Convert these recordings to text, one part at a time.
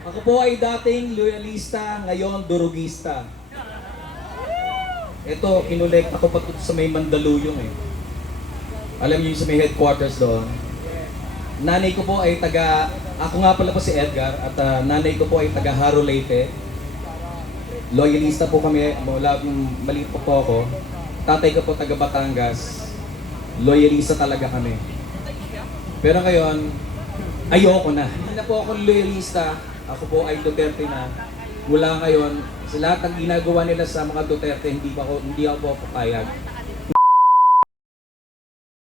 Ako po ay dating loyalista, ngayon durugista. Ito, kinolekta ko pa sa may Mandaluyong eh. Alam niyo yung sa may headquarters doon. Nanay ko po ay ako nga pala po si Edgar at nanay ko po ay taga Haro Leyte. Loyalista po kami, mula maliit po ako. Tatay ko po taga Batangas. Loyalista talaga kami. Pero ngayon, ayoko na. Hindi na po ako loyalista. Ako po ay Duterte na. Mula ngayon, sa lahat ng ginagawa nila sa mga Duterte, hindi ako po papayag.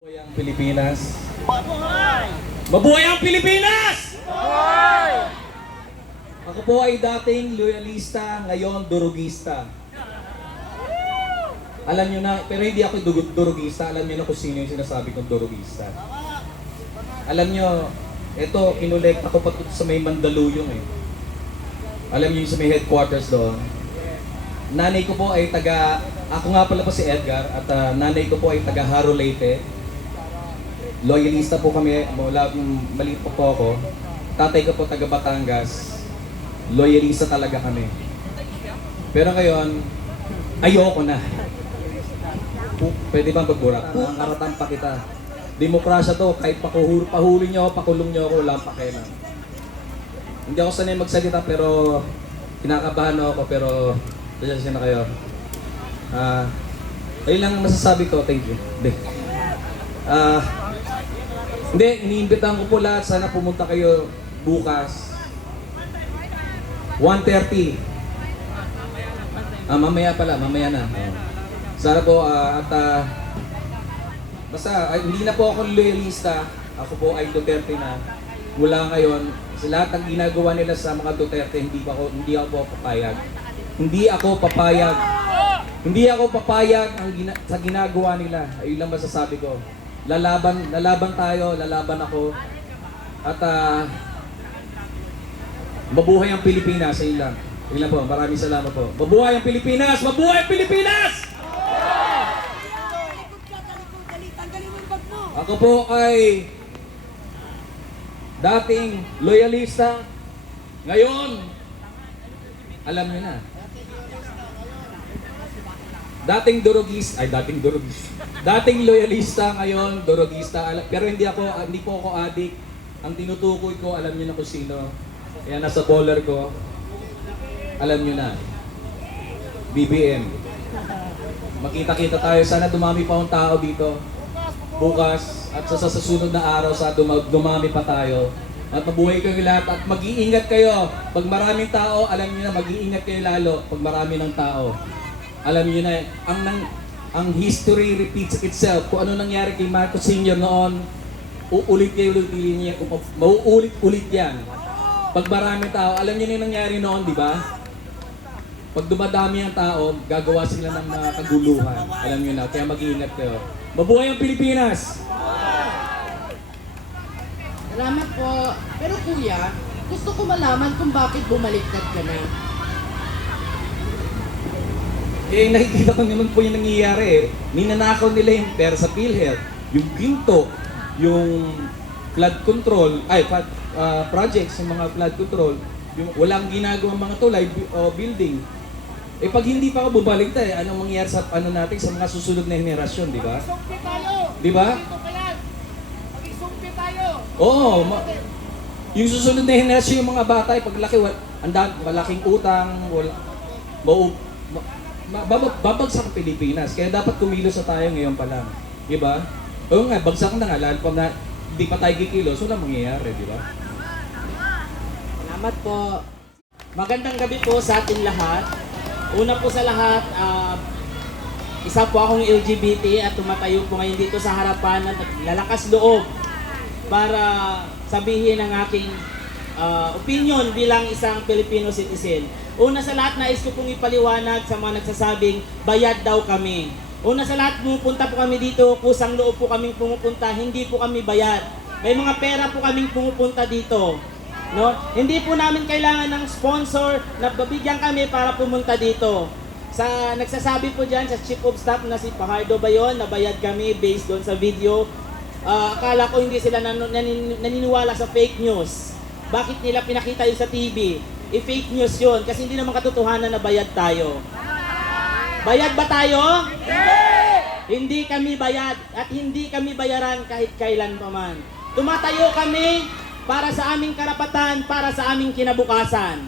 Mabuhay ang Pilipinas! Mabuhay ang Pilipinas! Ako po ay dating loyalista, ngayon durugista. Alam nyo na, pero hindi ako durugista, alam nyo na kung sino yung sinasabi kong durugista. Alam nyo, ito, kinolekta ko pa sa may Mandaluyong eh. Alam niyo yung sa may headquarters doon. Nanay ko po ay ako nga pala po si Edgar at nanay ko po ay taga Haro Leyte. Loyalista po kami, mula maliit po ako. Tatay ko po taga Batangas. Loyalista talaga kami. Pero ngayon, ayoko na. Pwede bang pagbura? Nangaratang pa kita. Demokrasya to, kahit pahuli nyo ako, pakulong nyo ako, wala ang pakialam. Hindi ako sanay magsalita pero kinakabahan ako pero pasensya na kayo. Ayun lang masasabi ko, thank you. Hindi, iniimbitahan ko po lahat, sana pumunta kayo bukas. 1:30. Mamaya na. Sana po basta hindi na po ako loyalista. Ako po ay Duterte na. Mula ngayon, sa lahat ng ginagawa nila sa mga Duterte, hindi ako po papayag. Hindi ako papayag sa ginagawa nila. Ayun lang masasabi ko. Lalaban tayo, lalaban ako. At mabuhay ang Pilipinas, ayun lang. Ayun lang po, maraming salamat po. Mabuhay ang Pilipinas! Mabuhay ang Pilipinas! Ako po ay dating loyalista. Ngayon, alam niyo na. Dating loyalista, ngayon durugista. Pero hindi po ako adik. Ang tinutukoy ko, alam niyo na kung sino. Kaya nasa baller ko. Alam niyo na. BBM. Makita-kita tayo. Sana dumami pa ang tao dito bukas at sa susunod na araw sa dumami pa tayo. At mabuhay kayo lahat at mag-iingat kayo. Pag maraming tao, alam niyo na, mag-iingat kayo lalo pag marami ng tao. Alam niyo na, ang history repeats itself. Kung ano nangyari kay Marcos Sr. noon, mauulit-ulit yan. Pag maraming tao, alam niyo na yung nangyari noon, di ba? Pag dumadami ang tao, gagawa sila ng mga kaguluhan. Alam niyo na, kaya mag-iingat kayo. Mabuhay ang Pilipinas! Salamat po. Pero kuya, gusto ko malaman kung bakit bumaliktad ka na. Nakikita ko naman po yung nangyayari eh. Ninanakaw nila yung pera sa PhilHealth, yung ginto, yung flood control, projects, yung mga flood control, yung walang ginagawa mga tulay o building. Pag hindi pa ako bumaliktad, anong mangyayari sa natin sa mga susunod na henerasyon, di ba? Mag-isumpi tayo! Di ba? Mag-isumpi tayo! Oo. Yung susunod na henerasyon, yung mga bata, paglaki, malaking utang, babagsak ang Pilipinas. Kaya dapat kumilos sa tayo ngayon pa lang. Di ba? Oo nga, bagsak na nga, lalo pa na hindi pa tayo kikilos, wala mangyayari, di ba? Salamat po. Magandang gabi po sa atin lahat. Una po sa lahat, isa po akong LGBT at tumatayo po ngayon dito sa harapan at lalakas loob para sabihin ang aking opinion bilang isang Filipino citizen. Una sa lahat, nais ko pong ipaliwanag sa mga nagsasabing bayad daw kami. Una sa lahat, pumupunta po kami dito, kusang loob po kaming pumupunta, hindi po kami bayad. May mga pera po kaming pumupunta dito. No? Hindi po namin kailangan ng sponsor na babigyan kami para pumunta dito. Sa nagsasabi po diyan sa Chief of Staff na si Fajardo ba yun, nabayad kami based doon sa video. Akala ko hindi sila naniniwala sa fake news. Bakit nila pinakita yun sa TV? I-fake news yun kasi hindi naman katotohanan na bayad tayo. Bayad ba tayo? Hindi kami bayad at hindi kami bayaran kahit kailan pa man. Tumatayo kami para sa aming karapatan, para sa aming kinabukasan.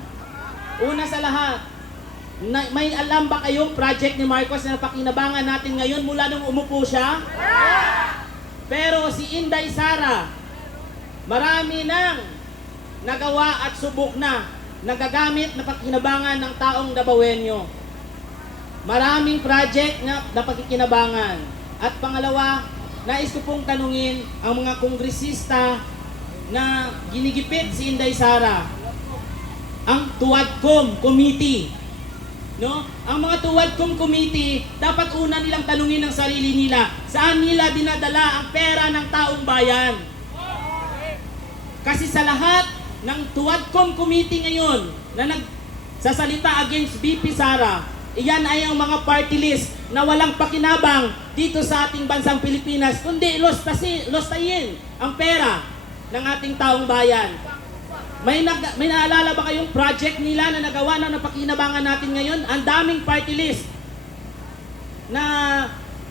Una sa lahat, may alam ba kayong project ni Marcos na napakinabangan natin ngayon mula nung umupo siya? Pero si Inday Sara, marami nang nagawa at subok na nagagamit na pakinabangan ng taong Dabawenyo. Maraming project na napakikinabangan. At pangalawa, nais ko pong tanungin ang mga kongresista na ginigipit si Inday Sara, ang Tuwadcom Committee. No? Ang mga Tuwadcom Committee, dapat una nilang tanungin ang sarili nila, saan nila dinadala ang pera ng taong bayan? Kasi sa lahat ng Tuwadcom Committee ngayon na nagsasalita against BP Sara, iyan ay ang mga party list na walang pakinabang dito sa ating bansang Pilipinas, kundi lostayin ang pera ng ating taong bayan. May naalala ba kayong project nila na nagawa na napakinabangan natin ngayon? Ang daming party list na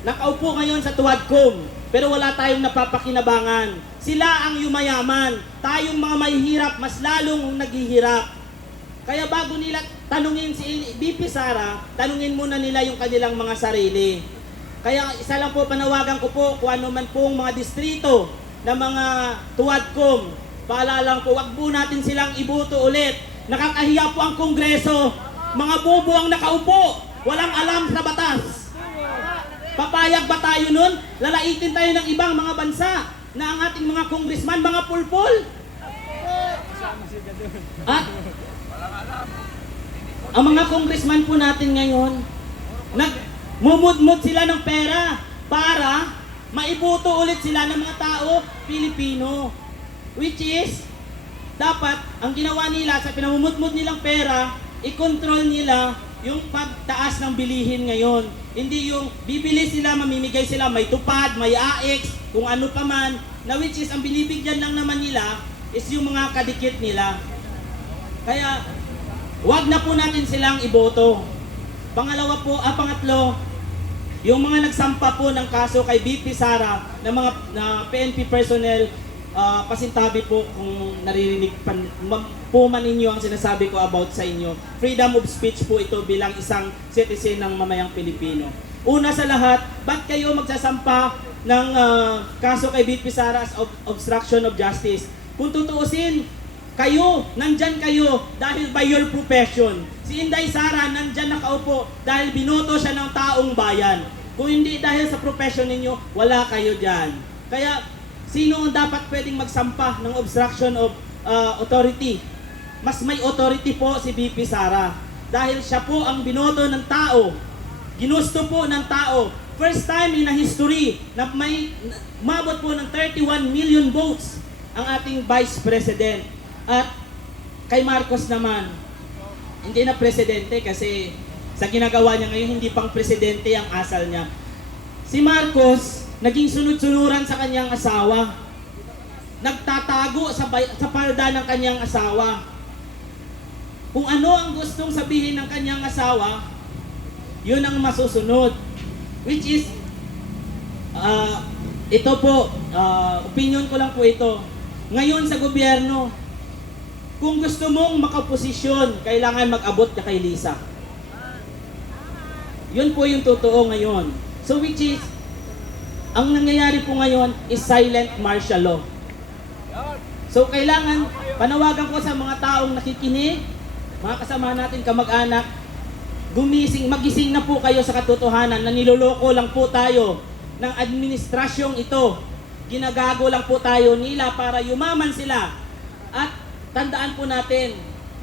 nakaupo ngayon sa Tuwadcom, pero wala tayong napapakinabangan. Sila ang yumayaman, tayong mga mahihirap mas lalong naghihirap. Kaya bago nila tanungin si BP Sara, tanungin muna nila yung kanilang mga sarili. Kaya isa lang po, panawagan ko po kung ano man pong mga distrito na mga Tuwadcom, paalala po, wag po natin silang iboto ulit. Nakakahiya po ang Kongreso, mga bobo ang nakaupo, walang alam sa batas. Papayag ba tayo nun? Lalaitin tayo ng ibang mga bansa na ang ating mga congressman, mga pulpul. At ang mga congressman po natin ngayon, nagmumudmud sila ng pera para maiboto ulit sila ng mga tao Pilipino. Which is, dapat ang ginawa nila sa pinamumudmud nilang pera, i-control nila yung pagtaas ng bilihin ngayon. Hindi yung bibili sila, mamimigay sila, may tupad, may AX, kung ano pa man, na which is ang binibigyan lang naman nila is yung mga kadikit nila. Kaya, wag na po natin silang iboto. Pangatlo, yung mga nagsampa po ng kaso kay BP Sara ng mga PNP personnel, pasintabi po kung naririnig po man ninyo ang sinasabi ko about sa inyo. Freedom of speech po ito bilang isang citizen ng mamayang Pilipino. Una sa lahat, ba't kayo magsasampa ng kaso kay BP Sara as obstruction of justice? Kung tutuusin, nandyan kayo dahil by your profession. Si Inday Sara nandyan nakaupo dahil binoto siya ng taong bayan. Kung hindi dahil sa profession ninyo, wala kayo dyan. Kaya, sino ang dapat pwedeng magsampa ng obstruction of authority? Mas may authority po si BP Sara. Dahil siya po ang binoto ng tao. Ginusto po ng tao. First time in a history na may umabot po ng 31 million votes ang ating Vice President. At kay Marcos naman, hindi na presidente kasi sa ginagawa niya ngayon, hindi pang presidente ang asal niya. Si Marcos, naging sunod-sunuran sa kanyang asawa. Nagtatago sa palda ng kanyang asawa. Kung ano ang gustong sabihin ng kanyang asawa, yun ang masusunod. Which is, ito po, opinion ko lang po ito. Ngayon sa gobyerno, kung gusto mong makaposisyon, kailangan mag-abot ka kay Lisa. Yun po yung totoo ngayon. So which is, ang nangyayari po ngayon is silent martial law. So kailangan, panawagan ko sa mga taong nakikinig, mga kasama natin, kamag-anak, magising na po kayo sa katotohanan na niloloko lang po tayo ng administrasyong ito. Ginagago lang po tayo nila para yumaman sila. At tandaan po natin,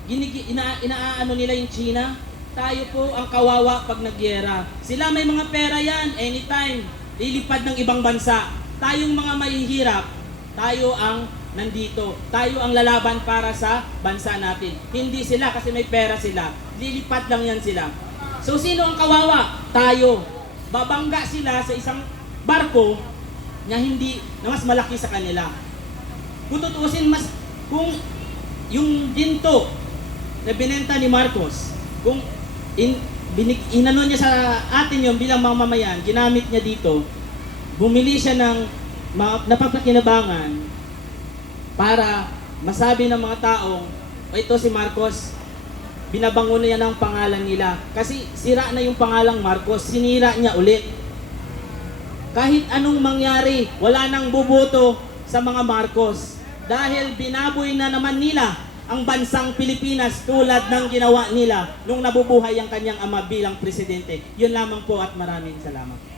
inaano nila yung China, tayo po ang kawawa pag nagyera. Sila may mga pera yan, anytime, lilipad ng ibang bansa. Tayong mga mahihirap, tayo ang nandito. Tayo ang lalaban para sa bansa natin. Hindi sila kasi may pera sila. Lilipad lang yan sila. So sino ang kawawa? Tayo. Babangga sila sa isang barko na mas malaki sa kanila. Kung tutuusin, kung yung ginto na binenta ni Marcos, kung inano niya sa atin yun bilang mamamayan, ginamit niya dito, bumili siya ng napapakinabangan para masabi ng mga taong, o ito si Marcos, binabango na yan ang pangalan nila. Kasi sira na yung pangalang Marcos, sinira niya ulit. Kahit anong mangyari, wala nang buboto sa mga Marcos. Dahil binaboy na naman nila ang bansang Pilipinas tulad ng ginawa nila nung nabubuhay ang kanyang ama bilang presidente. Yun lamang po at maraming salamat.